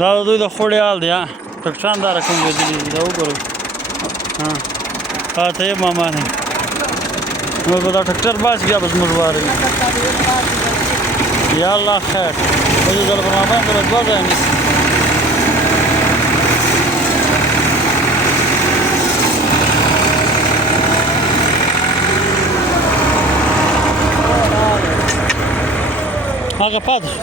دا د دوی د خوړې حال دی ټکټران دا رقم لګېدلي دي دا وګورئ طیب ماما دی نو به دا ټکټر باسي بیا به زموږ وار وي یا الله خیر ولې زلفر ماما به له دوه ځایه نیسي هغه پاتې شو